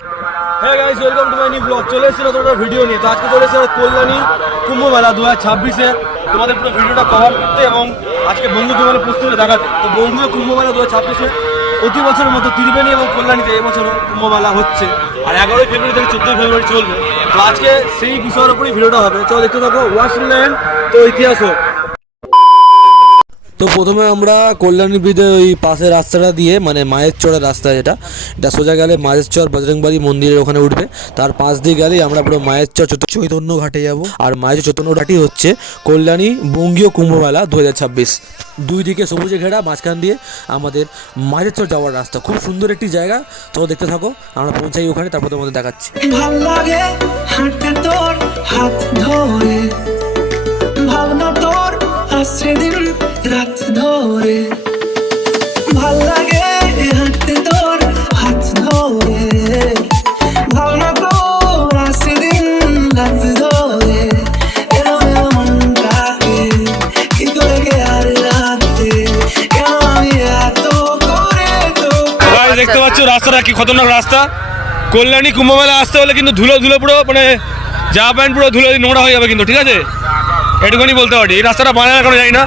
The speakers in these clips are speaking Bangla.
হ্যাঁ guys, welcome to my new blog. চলে এসেছিল তোমাদের ভিডিও নিয়ে। তো আজকে চলে এসেছে কল্যাণী কুম্ভ মেলা 2026-এ তোমাদের পুরো ভিডিওটা কভার করতে এবং আজকে বন্ধুকে মেলা প্রস্তুতি দেখাতে। তো বন্ধুকে কুম্ভ মেলা 2026-এ প্রতি বছরের মতো ত্রিবেণী এবং কল্যাণীতে এই বছর কুম্ভ মেলা হচ্ছে, আর 11ই ফেব্রুয়ারি থেকে 14ই ফেব্রুয়ারি চলবে। তো আজকে সেই বিষয়ের উপরই ভিডিওটা হবে। চলো দেখতে থাকো। ওয়াশল্যান্ড তো ইতিহাস হোক। তো প্রথমে আমরা কল্যাণী ব্রিজের ওই পাশের রাস্তাটা দিয়ে, মানে মায়ের চরের রাস্তা, এটা সোজা গেলে মায়ের চর বজরংবাড়ি মন্দিরের ওখানে উঠবে। তার পাশ দিয়ে গেলেই আমরা পুরো মায়ের চর চৈতন্য ঘাটে যাব। আর মায়ের চৈতন্য ঘাটই হচ্ছে কল্যাণী বঙ্গীয় কুম্ভ মেলা 2026। দুই দিকে সবুজে ঘেরা, মাঝখান দিয়ে আমাদের মায়ের চর যাওয়ার রাস্তা। খুব সুন্দর একটি জায়গা। চলো দেখতে থাকো, আমরা পৌঁছাই ওখানে, তারপর তোমাদের দেখাচ্ছি। ভাল লাগে হাঁটতে তোর হাত ধরে, ভাবনা তোর আসছে দিন রাত ধরে। ভাল লাগে হাঁটতে তোর হাত ধরে, ভাবনা তোর আসছে দিন রাত ধরে। এলো এলো মনটাকে কি করে গে আর রাতে, কেন আমি এত করে তো। দেখতে পাচ্ছ রাস্তাটা কি খতরনাক রাস্তা। কল্যাণী কুম্ভ মেলা আসতে হলে কিন্তু ধুলো ধুলো পুরো, মানে জামা প্যান্ট পুরো ধুলো নোংরা হয়ে যাবে কিন্তু, ঠিক আছে? এটুকুনি বলতে পারি। এই রাস্তাটা বানায় না কেন জানি না,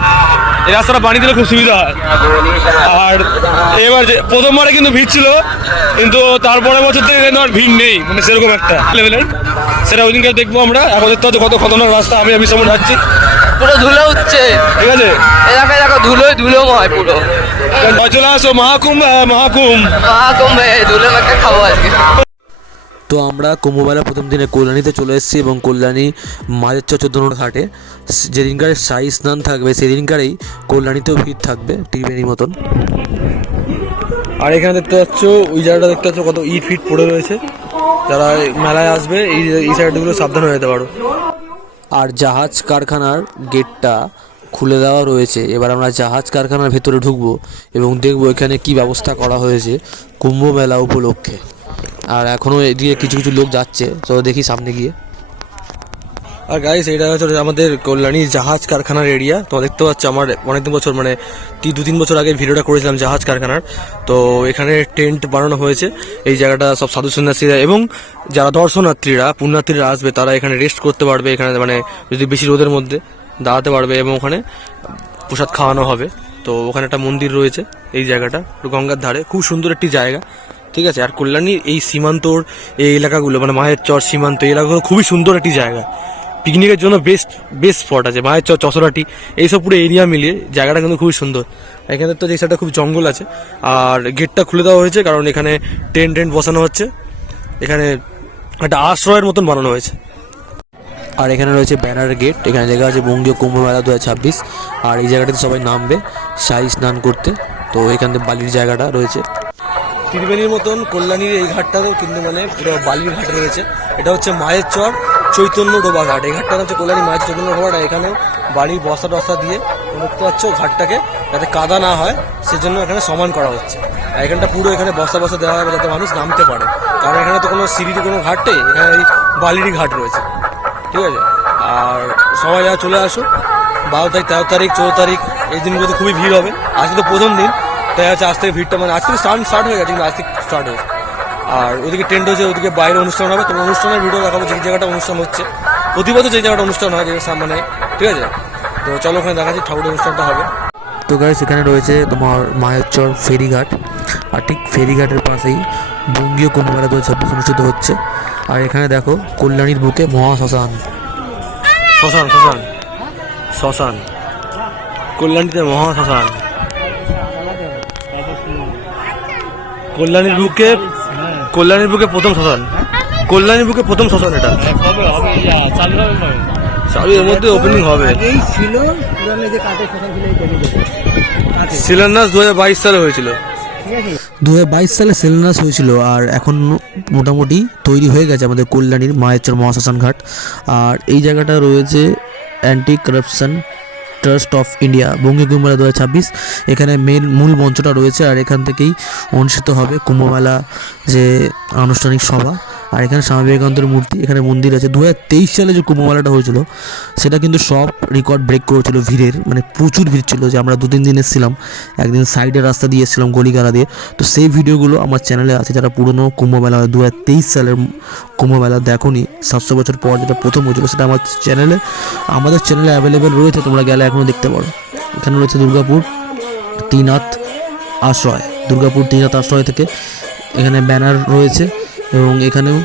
এই রাস্তাটা বানিয়ে দিলে খুব সুবিধা হয়। আর এবার যে প্রথমবারে কিন্তু ভিড় ছিল, কিন্তু তারপরে বছর থেকে কিন্তু আর ভিড় নেই, মানে সেরকম একটা লেভেলের। সেটা ওই দিনকে দেখবো আমরা। এখন দেখতে হচ্ছে কত খতরনাক রাস্তা। আমি সময় যাচ্ছি, পুরো ধুলো উঠছে, ঠিক আছে? এলাকায় দেখো ধুলোময় পুরো। চলে আসো মহাকুম্ভ, মহাকুম্ভে ধুলো একটা খাবো আজকে। তো আমরা কুম্ভমেলা প্রথম দিনে কল্যাণীতে চলে এসেছি এবং কল্যাণী মায়ের চর চৈতন্য ঘাটে যেদিনকার শাহী স্নান থাকবে সেদিনকারেই কল্যাণীতেও ভিড় থাকবে ত্রিবেণীর মতন। আর এখানে দেখতে পাচ্ছ ওই জায়গাটা দেখতে পাচ্ছ কত ইট ফিট পড়ে রয়েছে। যারা মেলায় আসবে এই সাইডগুলো সাবধান হয়ে যেতে পারো। আর জাহাজ কারখানার গেটটা খুলে দেওয়া রয়েছে। এবার আমরা জাহাজ কারখানার ভেতরে ঢুকবো এবং দেখবো এখানে কি ব্যবস্থা করা হয়েছে কুম্ভ মেলা উপলক্ষে। আর এখনও এদিকে কিছু কিছু লোক যাচ্ছে, তো দেখি সামনে গিয়ে। আর গাইস, এটা হচ্ছে আমাদের কল্যাণী জাহাজ কারখানার এরিয়া। তো দেখতে পাচ্ছ আমার অনেকদিন বছর, মানে 2-3 বছর আগে ভিডিওটা করেছিলাম জাহাজ কারখানার। তো এখানে টেন্ট বানানো হয়েছে। এই জায়গাটা সব সাধু সন্ন্যাসীরা এবং যারা দর্শনার্থীরা পুণ্যার্থীরা আসবে তারা এখানে রেস্ট করতে পারবে। এখানে মানে যদি বেশি রোদের মধ্যে দাঁড়াতে পারবে এবং ওখানে প্রসাদ খাওয়ানো হবে। তো ওখানে একটা মন্দির রয়েছে এই জায়গাটা, গঙ্গার ধারে। খুব সুন্দর একটি জায়গা, ঠিক আছে? আর কল্যাণীর এই সীমান্তর এই এলাকাগুলো, মানে মায়ের চর সীমান্ত এই এলাকাগুলো খুবই সুন্দর একটি জায়গা। পিকনিকের জন্য বেস্ট স্পট আছে। মায়ের চর, চশরাটি, এইসব পুরো এরিয়া মিলিয়ে জায়গাটা কিন্তু খুবই সুন্দর। এখানে তো যে সাইডটা খুব জঙ্গল আছে। আর গেটটা খুলে দেওয়া হয়েছে কারণ এখানে টেন্ট বসানো হচ্ছে। এখানে একটা আশ্রয়ের মতন বানানো হয়েছে। আর এখানে রয়েছে ব্যানার গেট, এখানে লেখা আছে বঙ্গীয় কুম্ভ মেলা 2026। আর এই জায়গাটাতে সবাই নামবে শাহী স্নান করতে। তো এখানে বালির জায়গাটা রয়েছে। ত্রিবেণীর মতন কল্যাণীর এই ঘাটটাও কিন্তু মানে পুরো বালির ঘাট রয়েছে। এটা হচ্ছে মায়ের চর চৈতন্য ডোবা ঘাট। এই ঘাটটা হচ্ছে কল্যাণী মায়ের চৈতন্য ডোবা ঘাট। এখানে বাড়ির বস্তা টস্তা দিয়ে দেখতে পাচ্ছ ঘাটটাকে যাতে কাদা না হয় সেজন্য এখানে সমান করা হচ্ছে। আর এখানটা পুরো এখানে বস্তা দেওয়া হবে যাতে মানুষ নামতে পারে, কারণ এখানে তো কোনো সিঁড়িতে কোনো ঘাট নেই, এখানে এই বালিরই ঘাট রয়েছে, ঠিক আছে? আর সবাই যারা চলে আসো 12 তারিখ, 13 তারিখ, 14 তারিখ এই দিনগুলোতে খুবই ভিড় হবে। আজকে তো প্রথম দিন, তাই হচ্ছে আজ থেকে ভিড়টা, মানে আজ থেকে স্টার্ট হয়ে গেছে, কিন্তু আজ থেকে স্টার্ট হয়েছে। আর ওদিকে টেন্ট হয়েছে, ওদিকে বাইরে অনুষ্ঠান হবে। তোমার অনুষ্ঠানের ভিডিও দেখাবো যে জায়গাটা অনুষ্ঠান হচ্ছে। প্রতি বছর যে জায়গাটা অনুষ্ঠান হয়, যে সামনে, ঠিক আছে? তো চলো ওখানে দেখাচ্ছি ঠাকুরের অনুষ্ঠানটা হবে। তো গাইস, এখানে রয়েছে তোমার মায়ের চর ফেরিঘাট। আর ঠিক ফেরিঘাটের পাশেই বঙ্গীয় কুম্ভ মেলা 2026 অনুষ্ঠিত হচ্ছে। আর এখানে দেখো কল্যাণীর বুকে মহাশ্মশান, শ্মশান কল্যাণীতে মহাশ্মশান। কল্যাণীর বুকে প্রথম শ্মশান। কল্যাণীর বুকে প্রথম শ্মশান এটা। এর মধ্যে ওপেনিং হবে। শিলান্যাস 2022 সালে হয়েছিল। 2022 সালে শিলান্যাস হয়েছিল। আর এখন মোটামুটি তৈরি হয়ে গেছে আমাদের কল্যাণীর মায়ের চর মহাশ্মশান ঘাট। আর এই জায়গাটা রয়েছে anti corruption trust of India বঙ্গীয় কুম্ভ মেলা 2026। এখানে মূল মঞ্চটা রয়েছে। আর এখান থেকেই অনুষ্ঠিত হবে কুম্ভ মেলা যে আনুষ্ঠানিক সভা। আর এখানে স্বামী বিবেকানন্দের মূর্তি, এখানে মন্দির আছে। 2023 সালে যে কুম্ভমেলাটা হয়েছিল সেটা কিন্তু সব রেকর্ড ব্রেক করেছিল ভিড়ের, মানে প্রচুর ভিড় ছিল। যে আমরা 2-3 দিন এসেছিলাম, একদিন সাইডের রাস্তা দিয়ে এসেছিলাম গলিগালা দিয়ে। তো সেই ভিডিওগুলো আমার চ্যানেলে আছে, যারা পুরনো কুম্ভমেলা 2023 সালের কুম্ভমেলা দেখোনি, 700 বছর পর যেটা প্রথম হয়েছিল, সেটা আমাদের চ্যানেলে অ্যাভেলেবেল রয়েছে, তোমরা গেলে এখনও দেখতে পারো। এখানে রয়েছে দুর্গাপুর ত্রিনাথ আশ্রয় থেকে এখানে ব্যানার রয়েছে, এবং এখানেও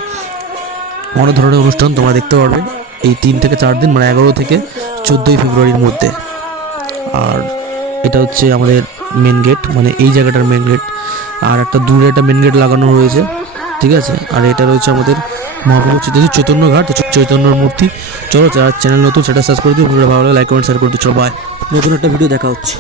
অনেক ধরনের অনুষ্ঠান তোমরা দেখতে পারবে এই 3 থেকে 4 দিন, মানে 11 থেকে 14ই ফেব্রুয়ারির মধ্যে। আর এটা হচ্ছে আমাদের মেন গেট, মানে এই জায়গাটার মেন গেট। আর একটা দূরে একটা মেন গেট লাগানো রয়েছে, ঠিক আছে। আর এটা রয়েছে আমাদের মহাপ্রভু চৈতন্য ঘাট, চৈতন্যর মূর্তি। চলো, যারা চ্যানেল নতুন সেটা সাবস্ক্রাইব করে দিও, ভিডিওটা ভালো লাগে লাইক কমেন্ট শেয়ার করে দিও। চলো বাই, নতুন একটা ভিডিও দেখা হচ্ছে।